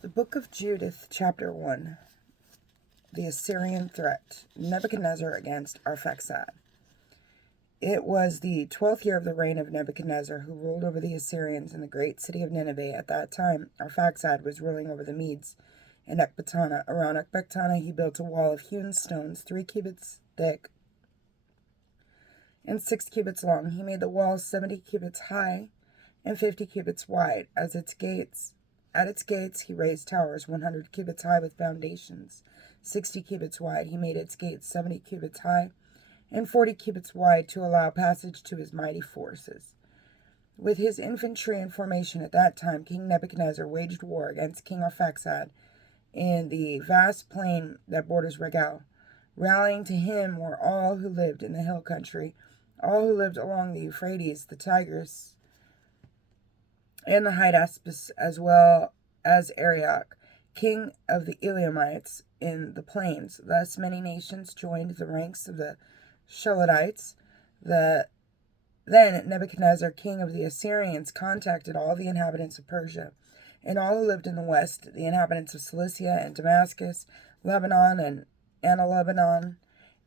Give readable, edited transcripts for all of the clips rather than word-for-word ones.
The book of Judith, Chapter 1. The Assyrian threat. Nebuchadnezzar against Arphaxad. It was the 12th year of the reign of Nebuchadnezzar, who ruled over the Assyrians in the great city of Nineveh. At that time, Arphaxad was ruling over the Medes in Ecbatana. Around Ecbatana, he built a wall of hewn stones, 3 cubits thick and 6 cubits long. He made the wall 70 cubits high and 50 cubits wide. At its gates he raised towers 100 cubits high with foundations 60 cubits wide. He made its gates 70 cubits high and 40 cubits wide to allow passage to his mighty forces. With his infantry in formation at that time, King Nebuchadnezzar waged war against King Arphaxad in the vast plain that borders Regal. Rallying to him were all who lived in the hill country, all who lived along the Euphrates, the Tigris, and the Hydaspes, as well as Arioch, king of the Elamites in the plains. Thus many nations joined the ranks of the Sheladites. Then Nebuchadnezzar, king of the Assyrians, contacted all the inhabitants of Persia and all who lived in the west, the inhabitants of Cilicia and Damascus, Lebanon and Anna-Lebanon,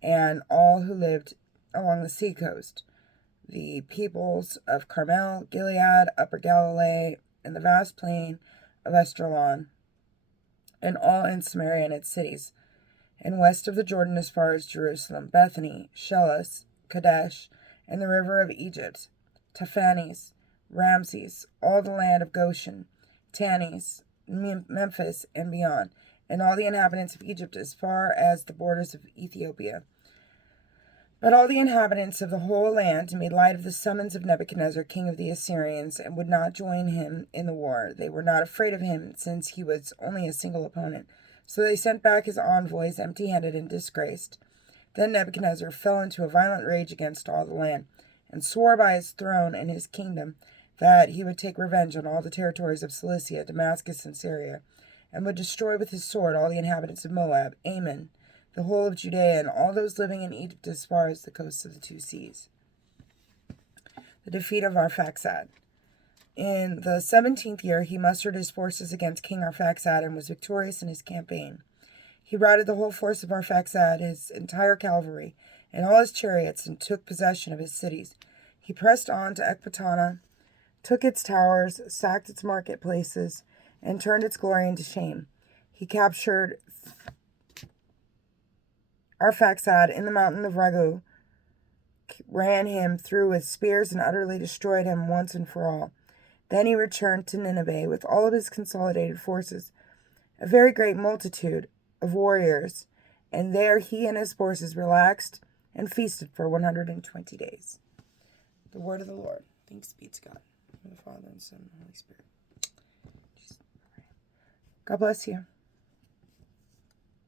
and all who lived along the seacoast, the peoples of Carmel, Gilead, Upper Galilee, and the vast plain of Esdraelon, and all in Samaria and its cities, and west of the Jordan as far as Jerusalem, Bethany, Shelas, Kadesh, and the river of Egypt, Taphanes, Ramses, all the land of Goshen, Tanis, Memphis, and beyond, and all the inhabitants of Egypt as far as the borders of Ethiopia. But all the inhabitants of the whole land made light of the summons of Nebuchadnezzar, king of the Assyrians, and would not join him in the war. They were not afraid of him, since he was only a single opponent. So they sent back his envoys empty-handed and disgraced. Then Nebuchadnezzar fell into a violent rage against all the land, and swore by his throne and his kingdom that he would take revenge on all the territories of Cilicia, Damascus, and Syria, and would destroy with his sword all the inhabitants of Moab, Ammon, the whole of Judea, and all those living in Egypt as far as the coasts of the 2 seas. The defeat of Arphaxad. In the 17th year, he mustered his forces against King Arphaxad and was victorious in his campaign. He routed the whole force of Arphaxad, his entire cavalry, and all his chariots, and took possession of his cities. He pressed on to Ecbatana, took its towers, sacked its marketplaces, and turned its glory into shame. He captured Arphaxad in the mountain of Ragu, ran him through with spears, and utterly destroyed him once and for all. Then he returned to Nineveh with all of his consolidated forces, a very great multitude of warriors, and there he and his forces relaxed and feasted for 120 days. The word of the Lord. Thanks be to God, the Father and Son and Holy Spirit. God bless you.